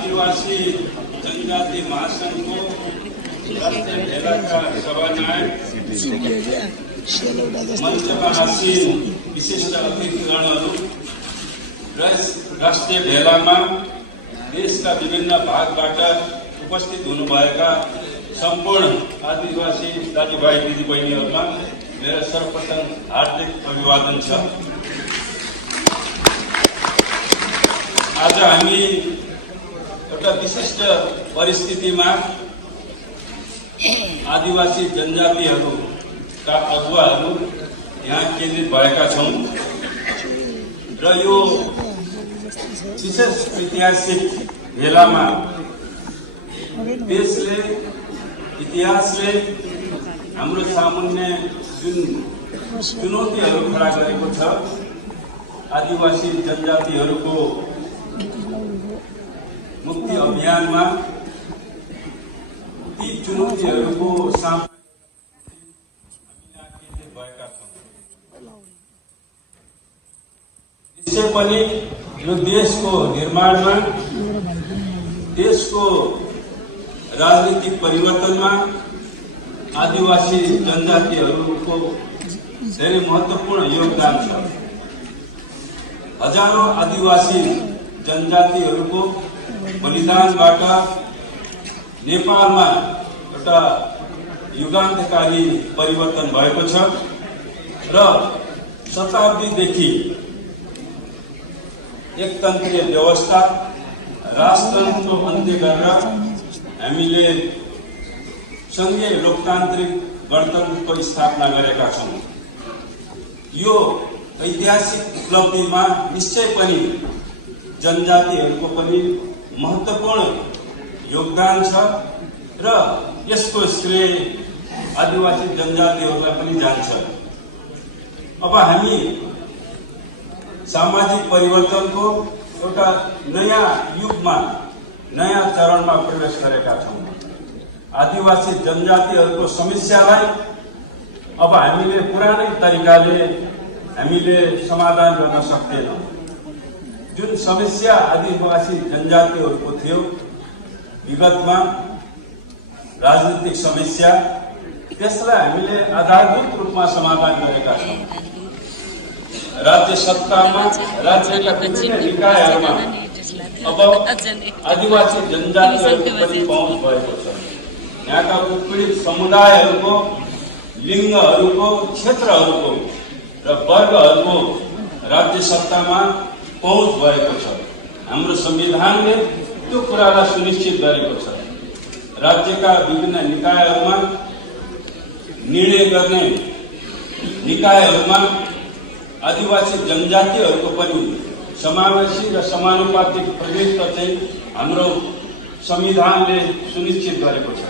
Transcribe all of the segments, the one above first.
आदिवासी जनजाति महासंघ को राष्ट्रीय भेला का सभानायक मंचमा आसीन विशिष्ट अतिथिगणहरू राष्ट्रिय भेलामा देशका विभिन्न भागबाट उपस्थित हुनुभएका सम्पूर्ण आदिवासी दाजुभाइ दिदीबहिनीहरूमा मेरो सर्वप्रथम हार्दिक अभिवादन छ। आज हामी एउटा विशिष्ट परिस्थितिमा आदिवासी जनजातिहरूका अगुवाहरू यहाँ केन्द्रित भएका छौँ र यो विशेष ऐतिहासिक भेलामा देशले इतिहासले हाम्रो सामुन्ने जुन चुनौतीहरू खडा गरेको छ आदिवासी जनजातिहरूको मुक्ति अभियानमा ती चुनौतीहरूको सामना भएका छौँ। यसै पनि यो देशको निर्माणमा देशको राजनीतिक परिवर्तनमा आदिवासी जनजातिहरूको धेरै महत्त्वपूर्ण योगदान छ। हजारौं आदिवासी जनजातिहरूको बलिदानबाट नेपालमा एउटा युगान्तकारी परिवर्तन भएको छ र शताब्दीदेखि एकतन्त्रीय व्यवस्था राजतन्त्रको अन्त्य गरेर हामीले संघीय लोकतान्त्रिक गणतन्त्रको स्थापना गरेका छौँ। यो ऐतिहासिक उपलब्धिमा निश्चय पनि जनजातिहरूको पनि महत्त्वपूर्ण योगदान छ र यसको श्रेय आदिवासी जनजातिहरूलाई पनि जान्छ। अब हामी सामाजिक परिवर्तनको एउटा नयाँ युगमा नयाँ चरणमा प्रवेश गरेका छौँ। आदिवासी जनजातिहरूको समस्यालाई अब हामीले पुरानै तरिकाले हामीले समाधान गर्न सक्दैनौँ। जुन समस्या आदिवासी जनजातिहरूको थियो विगतमा राजनीतिक समस्या त्यसलाई हामीले आधारभूत रूपमा समाधान गरेका छौँ। राज्य सत्तामा राज्यका विभिन्न निकायहरूमा अब आदिवासी जनजातिहरूको पनि पहुँच भएको छ। यहाँका उत्पीडित समुदायहरूको लिङ्गहरूको क्षेत्रहरूको र वर्गहरूको राज्य सत्तामा पहुँच भएको छ। हाम्रो संविधानले त्यो कुरालाई सुनिश्चित गरेको छ। राज्यका विभिन्न निकायहरूमा निर्णय गर्ने निकायहरूमा आदिवासी जनजातिहरूको पनि समावेशी र समानुपातिक प्रतिनिधित्व चाहिँ हाम्रो संविधानले सुनिश्चित गरेको छ।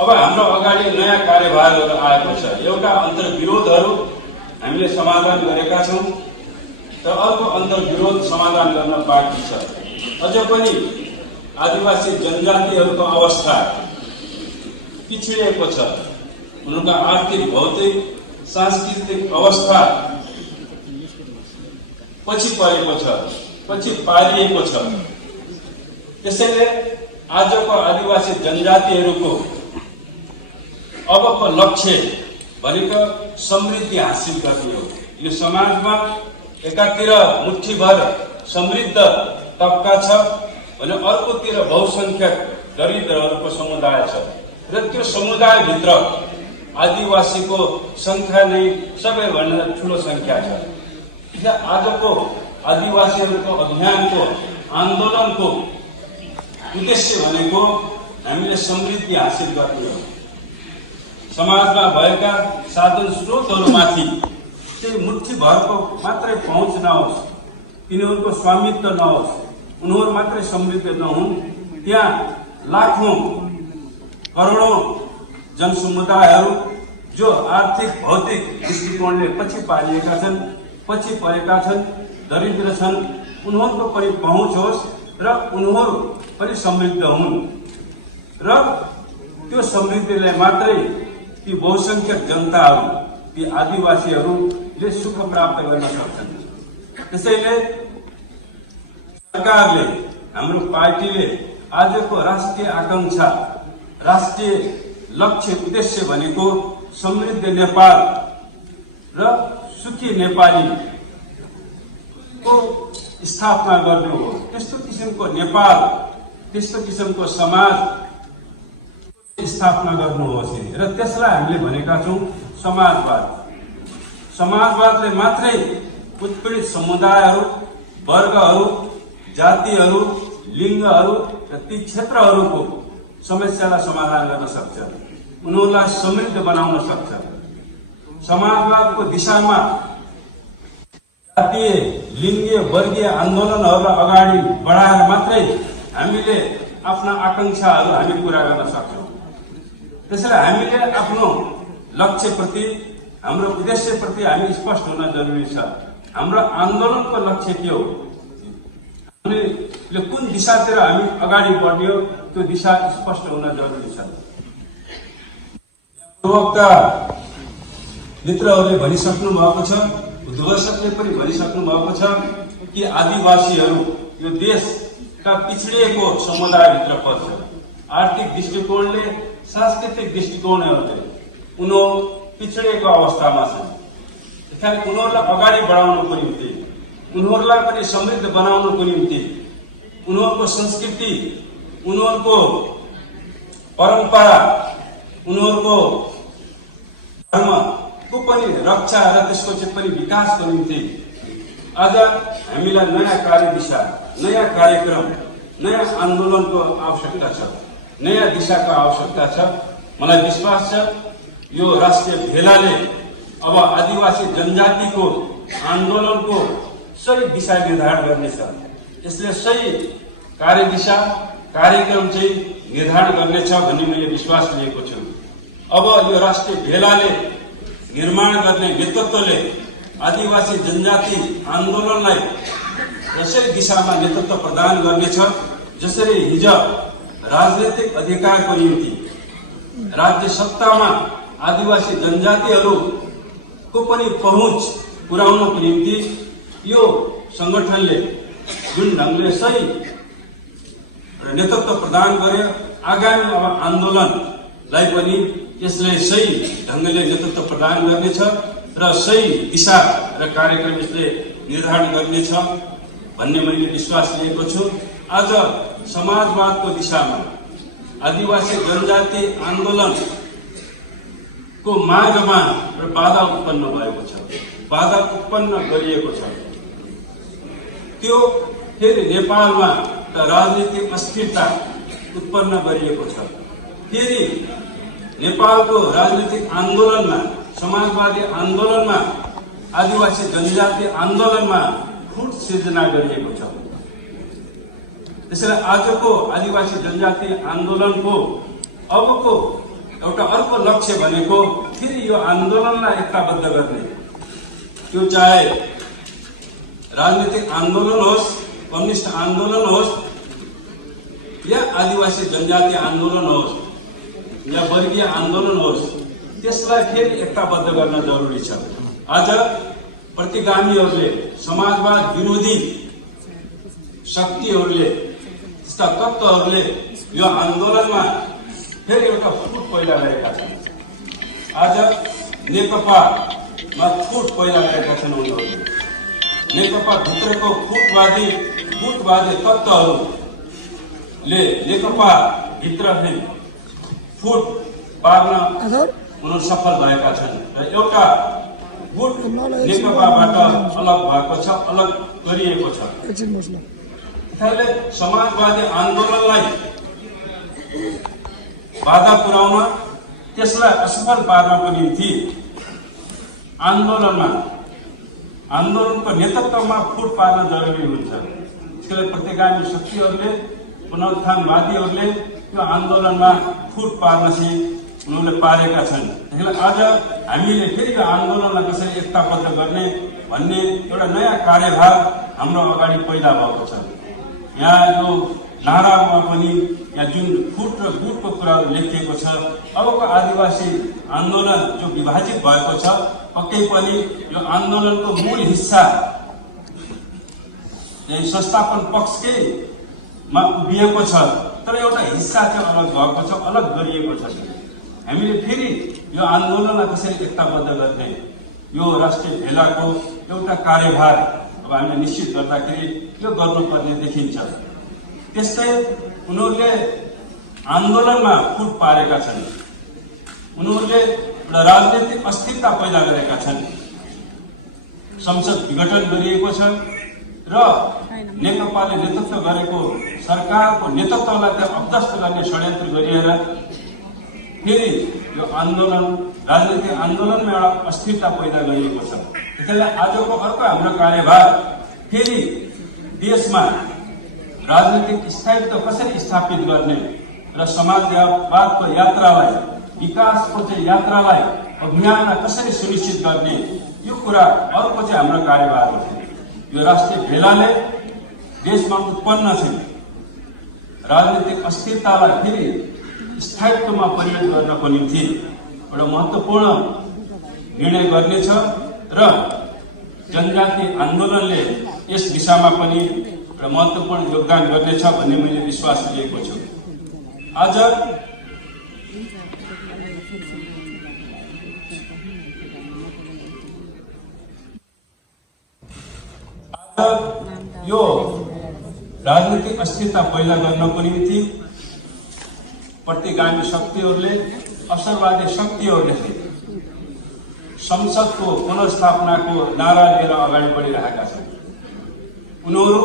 अब हाम्रो अगाडि नयाँ कार्यभारहरू आएको छ। एउटा अन्तर्विरोधहरू हामीले समाधान गरेका छौँ र अर्को अन्तर्विरोध समाधान गर्न बाँकी छ। अझ पनि आदिवासी जनजातिहरूको अवस्था पिछडिएको छ। उनका आर्थिक भौतिक सांस्कृतिक अवस्था पछि परेको छ, पछि पारिएको छ। त्यसैले आजको आदिवासी जनजातिहरूको अबको लक्ष्य भनेको समृद्धि हासिल गर्ने हो। यो समाजमा एकातिर मुठ्ठीभर समृद्ध तबका छ भने अर्कोतिर बहुसंख्यक दरिद्रहरूको समुदाय छ र त्यो समुदायभित्र आदिवासीको संख्या नै सबैभन्दा ठुलो संख्या छ। आजको आदिवासीहरूको अभियानको आन्दोलनको उद्देश्य भनेको हामीले समृद्धि हासिल गर्ने हो। समाजमा भएका साधन स्रोतहरूमाथि चाहिँ मुठ्ठीभरको मात्रै पहुँच नहोस्, तिनीहरूको स्वामित्व नहोस्, उनीहरू मात्रै समृद्ध नहुन्। त्यहाँ लाखौं करोडौं जनसमुदायहरू जो आर्थिक भौतिक दृष्टिकोणले पछि पारिएका छन्, पछि परेका छन्, दरिद्र छन्, उनीहरूको पनि पहुँच होस् र उनीहरू पनि समृद्ध हुन् र त्यो समृद्धिलाई मात्रै ती बहुसंख्यक जनताहरू, ती आदिवासीहरूले सुख प्राप्त गर्न सक्छन्। त्यसैले सरकारले हाम्रो पार्टीले आजको राष्ट्रिय आकांक्षा, राष्ट्रिय लक्ष्य उद्देश्य भनेको समृद्ध नेपाल र सुखी नेपाली को स्थापना गर्नु हो। त्यस्तो किसिमको नेपाल, त्यस्तो किसिमको समाज स्थापना गर्नुहोस् र त्यसलाई हामीले भनेका छौं समाजवाद। समाजवादले मात्रै उत्पीडित समुदायहरू, वर्गहरू, जातिहरू, लिङ्गहरू र ती क्षेत्रहरूको समस्यालाई समाधान गर्न सक्छ, उनीहरूलाई समृद्ध बनाउन सक्छ। समाजवादको दिशामा जातीय, लिङ्गीय, वर्गीय आन्दोलनहरूलाई अगाडि बढाएर मात्रै हामीले आफ्ना आकांक्षाहरू हामी पूरा गर्न सक्छौँ। त्यसैले हामीले आफ्नो लक्ष्यप्रति, हाम्रो उद्देश्यप्रति हामी स्पष्ट हुन जरुरी छ। हाम्रो आन्दोलनको लक्ष्य के हो, हामीले कुन दिशातिर हामी अगाडि बढ्ने हो, त्यो दिशा स्पष्ट हुन जरुरी छ। प्रवक्ता मित्रहरूले भनिसक्नु भएको छ, उद्घोषकले पनि भनिसक्नु भएको छ कि आदिवासीहरू यो देशका पिछडिएको समुदायभित्र पर्छ। आर्थिक दृष्टिकोणले, सांस्कृतिक दृष्टिकोणहरूले उनीहरू पिछडिएको अवस्थामा छन्। त्यसैले उनीहरूलाई अगाडि बढाउनको निम्ति, उनीहरूलाई पनि समृद्ध बनाउनको निम्ति, उनीहरूको संस्कृति, उनीहरूको परम्परा, उनीहरूको धर्मको पनि रक्षा र त्यसको चाहिँ पनि विकासको निम्ति आज हामीलाई नयाँ कार्यदिशा, नयाँ कार्यक्रम, नयाँ आन्दोलनको आवश्यकता छ, नयाँ दिशाको आवश्यकता छ। मलाई विश्वास छ यो राष्ट्रिय भेलाले अब आदिवासी जनजातिको आन्दोलनको सही दिशा निर्धारण गर्नेछ। यसले सही कार्यदिशा, कार्यक्रम चाहिँ निर्धारण गर्नेछ भन्ने मैले विश्वास लिएको छु। अब यो राष्ट्रिय भेलाले निर्माण गर्ने नेतृत्वले आदिवासी जनजाति आन्दोलनलाई यसै दिशामा नेतृत्व प्रदान गर्नेछ जसरी हिज राजनीतिक अधिकारको निम्ति, राज्य सत्तामा आदिवासी जनजातिहरूको पनि पहुँच पुर्याउनको निम्ति यो संगठनले जुन ढङ्गले सही नेतृत्व प्रदान गर्यो, आगामी अब आन्दोलनलाई पनि यसले सही ढङ्गले नेतृत्व प्रदान गर्नेछ र सही दिशा र कार्यक्रम यसले निर्धारण गर्नेछ भन्ने मैले विश्वास लिएको छु। आज समाजवादको दिशामा आदिवासी जनजाति आन्दोलनको मार्गमा बाधा उत्पन्न भएको छ, बाधा उत्पन्न गरिएको छ। त्यो फेरि नेपालमा राजनीतिक अस्थिरता उत्पन्न गरिएको छ। फेरि नेपालको राजनीतिक आन्दोलनमा, समाजवादी आन्दोलनमा, आदिवासी जनजाति आन्दोलनमा फुट सिर्जना गरिएको छ। त्यसैले आजको आदिवासी जनजाति आन्दोलनको अबको एउटा अर्को लक्ष्य भनेको फेरि यो आन्दोलनलाई एकताबद्ध गर्ने। त्यो चाहे राजनीतिक आन्दोलन होस्, कम्युनिस्ट आन्दोलन होस्, या आदिवासी जनजाति आन्दोलन होस्, या वर्गीय आन्दोलन होस्, त्यसलाई फेरि एकताबद्ध गर्न जरुरी छ। आज प्रतिगामीहरूले, समाजवाद विरोधी शक्तिहरूले, त्यस्ता तत्त्वहरूले यो आन्दोलनमा फेरि एउटा फुट पहिलाएका छन्। आज नेकपामा फुट पहिलाएका छन् उनीहरूले। नेकपा भित्रको फुटवादी तत्त्वहरूले नेकपा भित्र नै फुट पार्न उनीहरू सफल भएका छन् र एउटा गुट नेकपाबाट अलग भएको छ, अलग गरिएको छ। त्यसैले समाजवादी आन्दोलनलाई बाधा पुर्याउन, त्यसलाई असफल पार्नको निम्ति आन्दोलनको नेतृत्वमा फुट पार्न जरुरी हुन्छ। त्यसैले प्रतिगामी शक्तिहरूले, पुनरुत्थानवादीहरूले यो आन्दोलनमा फुट पार्न चाहिँ उनीहरूले पारेका छन्। त्यसैले आज हामीले फेरि यो आन्दोलनलाई कसरी एकताबद्ध गर्ने भन्ने एउटा नयाँ कार्यभार हाम्रो अगाडि पैदा भएको छ। यहाँ यो नारामा पनि यहाँ जुन फुट र गुटको कुराहरू लेखिएको छ, अबको आदिवासी आन्दोलन जो विभाजित भएको छ, पक्कै पनि यो आन्दोलनको मूल हिस्सा संस्थापन पक्षकै मा उभिएको छ, तर एउटा हिस्सा चाहिँ अलग भएको छ, अलग गरिएको छ। हामीले फेरि यो आन्दोलनलाई कसरी एकताबद्ध गर्ने, यो राष्ट्रिय भेलाको एउटा कार्यभार अब हामीले निश्चित गर्दाखेरि यो गर्नुपर्ने देखिन्छ। त्यस्तै उनीहरूले आन्दोलनमा फुट पारेका छन्, उनीहरूले एउटा राजनीतिक अस्थिरता पैदा गरेका छन्। संसद विघटन गरिएको छ र नेकपाले नेतृत्व गरेको सरकारको नेतृत्वलाई त्यहाँ अध्यस्त गर्ने षड्यन्त्र गरिएर फेरि यो आन्दोलन राजनीतिक आन्दोलनमा एउटा अस्थिरता पैदा गरिएको छ। त्यसैले आजको अर्को हाम्रो कार्यभार फेरि देशमा राजनीतिक स्थायित्व कसरी स्थापित गर्ने र समाजवादको यात्रालाई, विकासको चाहिँ यात्रालाई, अभियानलाई कसरी सुनिश्चित गर्ने, यो कुरा अर्को चाहिँ हाम्रो कार्यभार हो। यो राष्ट्रिय भेलाले देशमा उत्पन्न चाहिँ राजनीतिक अस्थिरतालाई फेरि स्थायित्वमा परिणत गर्नको निम्ति एउटा महत्त्वपूर्ण निर्णय गर्नेछ र जनजाति आन्दोलनले यस दिशामा पनि एउटा महत्त्वपूर्ण योगदान गर्नेछ भन्ने मैले विश्वास लिएको छु। आज यो राजनीतिक अस्थिरता पैदा गर्नको निम्ति प्रतिगामी शक्तिहरूले, असरवादी शक्तिहरूले संसदको पुनर्स्थापनाको नारा लिएर अगाडि बढिरहेका छन्। उनीहरू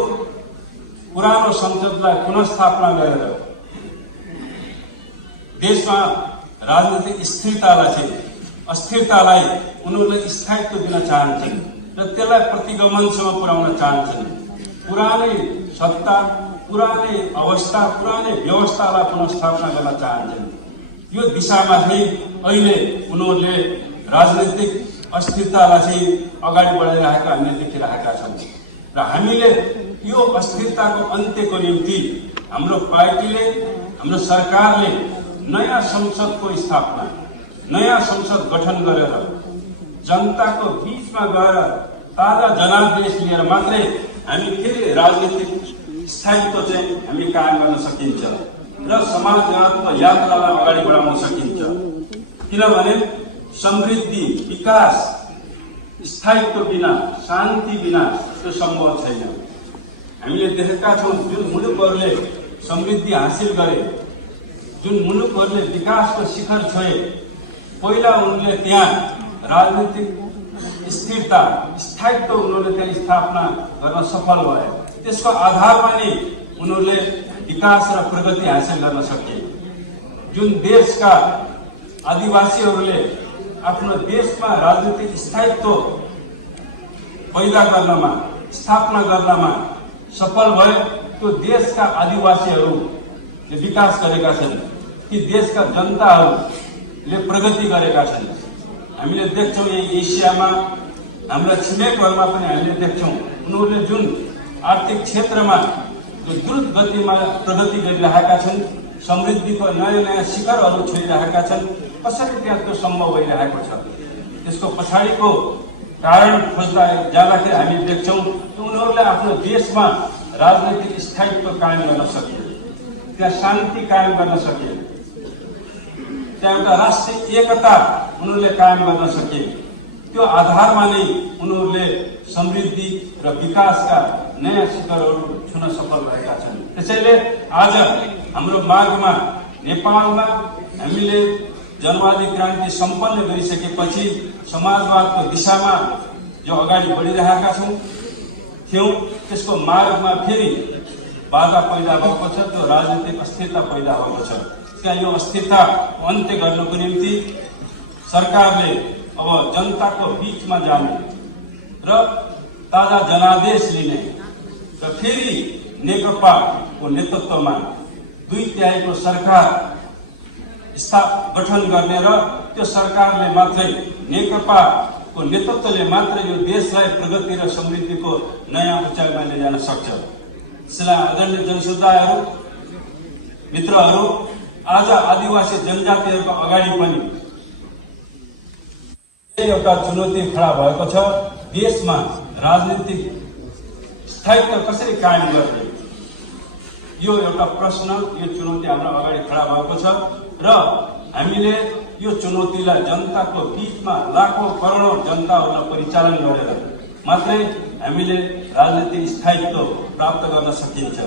पुरानो संसदलाई पुनर्स्थापना गरेर देशमा राजनीतिक अस्थिरतालाई उनीहरूले स्थायित्व दिन चाहन्छन् र त्यसलाई प्रतिगमनसम्म पुर्याउन चाहन्छन्। पुरानै सत्ता, पुरानै अवस्था, पुरानै व्यवस्थालाई पुनर्स्थापना गर्न चाहन्छन्। यो दिशामा चाहिँ अहिले उनीहरूले राजनीतिक अस्थिरतालाई चाहिँ अगाडि बढाइरहेका हामीले देखिरहेका छौँ र हामीले यो अस्थिरताको अन्त्यको निम्ति हाम्रो पार्टीले, हाम्रो सरकारले नयाँ संसदको स्थापना, नयाँ संसद गठन गरेर जनताको बीचमा गएर ताजा जनादेश लिएर मात्रै हामी फेरि राजनीतिक स्थायित्व चाहिँ हामी कायम गर्न सकिन्छ र समाजवादको यात्रालाई अगाडि बढाउन सकिन्छ। किनभने समृद्धि, विकास, स्थायित्व बिना, शान्ति बिना त्यो सम्भव छैन। हामीले देखेका छौँ जुन मुलुकहरूले समृद्धि हासिल गरे, जुन मुलुकहरूले विकासको शिखर छोए, पहिला उनले त्यहाँ राजनीतिक स्थिरता, स्थायित्व उनीहरूले त्यहाँ स्थापना गर्न सफल भए। त्यसको आधारमा नै उनीहरूले विकास र प्रगति हासिल गर्न सके। जुन देशका आदिवासीहरूले आफ्नो देशमा राजनीतिक स्थायित्व पैदा गर्नमा, स्थापना गर्नमा सफल भए, त्यो देशका आदिवासीहरूले विकास गरेका छन्, ती देशका जनताहरूले प्रगति गरेका छन्। हामीले देख्छौँ यही एसियामा, हाम्रा छिमेकहरूमा पनि हामीले देख्छौँ उनीहरूले जुन आर्थिक क्षेत्रमा जो द्रुत गतिमा प्रगति गरिरहेका छन्, समृद्धिको नयाँ नयाँ शिखरहरू छोइरहेका छन्। कसरी त्यहाँ त्यो सम्भव भइरहेको छ, त्यसको पछाडिको कारण खोज्दा जाँदाखेरि हामी देख्छौँ कि उनीहरूले आफ्नो देशमा राजनैतिक स्थायित्व कायम गर्न सके, त्यहाँ शान्ति कायम गर्न सके, त्यहाँ एउटा राष्ट्रिय एकता उनीहरूले कायम गर्न सके। त्यो आधारमा नै उनीहरूले समृद्धि र विकासका नयाँ शिखरहरू छुन सफल भएका छन्। त्यसैले आज हाम्रो मार्गमा नेपालमा हामीले जनवादी क्रान्ति सम्पन्न गरिसकेपछि समाजवादको दिशामा जो अगाडि बढिरहेका थियौँ, त्यसको मार्गमा फेरि बाधा पैदा भएको छ, त्यो राजनीतिक अस्थिरता पैदा भएको छ। त्यहाँ यो अस्थिरता अन्त्य गर्नको निम्ति सरकारले अब जनताको बीचमा जाने र ताजा जनादेश लिने र फेरि नेकपाको नेतृत्वमा 2/3 सरकार गठन गर्ने र त्यो सरकारले मात्रै, नेकपाको नेतृत्वले मात्रै यो देशलाई प्रगति र समृद्धिको नयाँ उचाइमा लैजान सक्छ। त्यसलाई आदरणीय जनसमुदायहरू, मित्रहरू, आज आदिवासी जनजातिहरूको अगाडि पनि एउटा चुनौती खडा भएको छ। देशमा राजनीतिक स्थायित्व कसरी कायम गर्ने, यो एउटा प्रश्न, यो चुनौती हाम्रो अगाडि खडा भएको छ र हामीले यो चुनौतीलाई जनताको बीचमा लाखौं करोडौं जनताहरूलाई परिचालन गरेर मात्रै हामीले राजनीतिक स्थायित्व प्राप्त गर्न सकिन्छ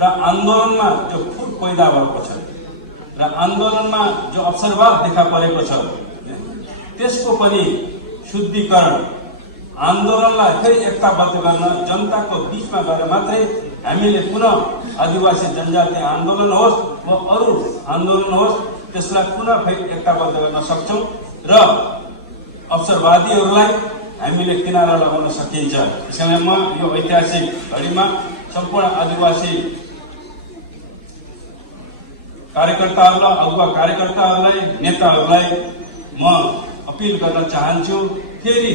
र आन्दोलनमा जो फुट पैदा भएको छ र आन्दोलनमा जो अवसरवाद देखा परेको छ त्यसको पनि शुद्धिकरण, आन्दोलनलाई फेरि एकताबद्ध गर्न जनताको बीचमा गएर मात्रै हामीले पुनः आदिवासी जनजाति आन्दोलन होस् वा अरू आन्दोलन होस् त्यसलाई पुनः फेरि एकताबद्ध गर्न सक्छौं र अवसरवादीहरूलाई हामीले किनारा लगाउन सकिन्छ। त्यसैले म यो ऐतिहासिक घडीमा सम्पूर्ण आदिवासी कार्यकर्ताहरूलाई, अगुवा कार्यकर्ताहरूलाई, नेताहरूलाई म अपील गर्न चाहन्छु, फेरि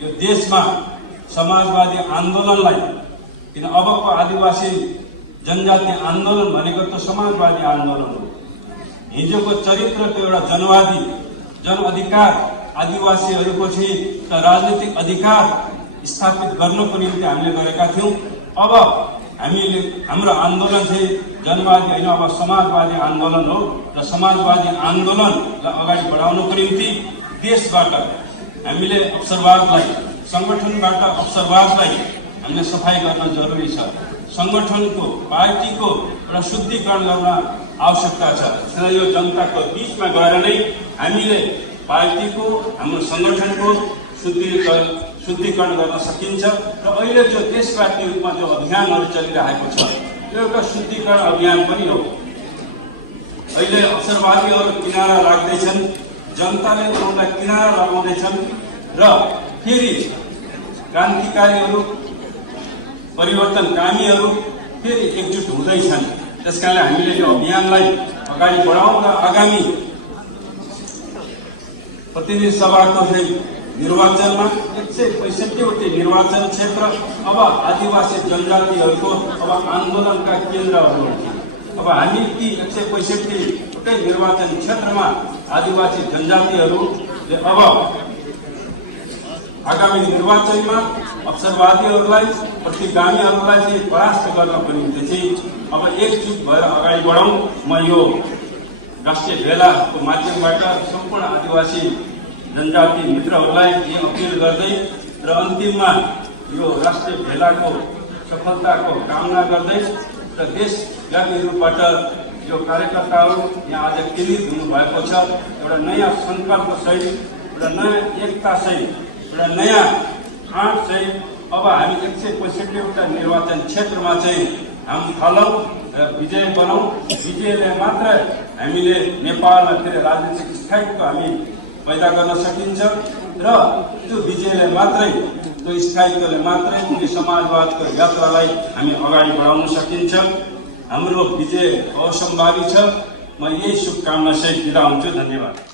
यो देशमा समाजवादी आन्दोलनलाई, किन अबको आदिवासी जनजाति आन्दोलन भनेको त समाजवादी आन्दोलन हो। हिजोको चरित्रको एउटा जनवादी, जन अधिकार, आदिवासीहरूपछि राजनीतिक अधिकार स्थापित गर्नको निम्ति हामीले गरेका थियौं। अब हामीले हाम्रो आन्दोलन चाहिँ जनवादी होइन, अब समाजवादी आन्दोलन हो र समाजवादी आन्दोलनलाई अगाडि बढाउनको निम्ति देशबाट हामीले अवसरवादलाई, संगठनबाट अवसरवादलाई हामीले सफाई गर्न जरुरी छ। संगठनको, पार्टीको एउटा शुद्धिकरण गर्न आवश्यकता छ। त्यसैले यो जनताको बीचमा गएर नै हामीले पार्टीको, हाम्रो संगठनको शुद्धिकरण गर्न सकिन्छ र अहिले जो देशव्यापी रूपमा जो अभियानहरू चलिरहेको छ यो एउटा शुद्धिकरण अभियान पनि हो। अहिले अवसरवादीहरू किनारा लाग्दैछन्, जनताले उनलाई किनारा लगाउँदैछन् र फेरि क्रान्तिकारीहरू, परिवर्तनकामीहरू फेरि एकजुट हुँदैछन्। त्यसकारणले हामीले यो अभियानलाई अगाडि बढाउँ र आगामी प्रतिनिधि सभाको निर्वाचनमा 165वटै निर्वाचन क्षेत्र अब आदिवासी जनजातिहरूको अब आन्दोलनका केन्द्रहरू। अब हामी ती 165वटै निर्वाचन क्षेत्रमा आदिवासी जनजातिहरूले अब आगामी निर्वाचनमा अवसरवादीहरूलाई, प्रतिगामीहरूलाई चाहिँ परास्त गर्नको निम्ति चाहिँ अब एकजुट भएर अगाडि बढाउँ। म यो राष्ट्रिय भेलाको माध्यमबाट सम्पूर्ण आदिवासी जनजाति मित्रहरूलाई यो अपिल गर्दै र अन्तिममा यो राष्ट्रिय भेलाको सफलताको कामना गर्दै र देशव्यापी रूपबाट यो कार्यकर्ताहरू यहाँ आज केन्द्रित हुनुभएको छ। एउटा नयाँ संकल्प सहित, एउटा नयाँ एकता सहित, एउटा नयाँ आँट सहित अब हामी 165वटा निर्वाचन क्षेत्रमा चाहिँ हामी थालौँ र विजय बनाऊ। विजयले मात्र हामीले नेपालमा फेरि राजनीतिक स्थायित्व हामी पैदा गर्न सकिन्छ र त्यो विजयले मात्रै, त्यो स्थायित्वले मात्रै कुनै समाजवादको यात्रालाई हामी अगाडि बढाउन सकिन्छ। हाम्रो विजय असम्भावी छ। म यही शुभकामना सहित बिदा हुन्छु। धन्यवाद।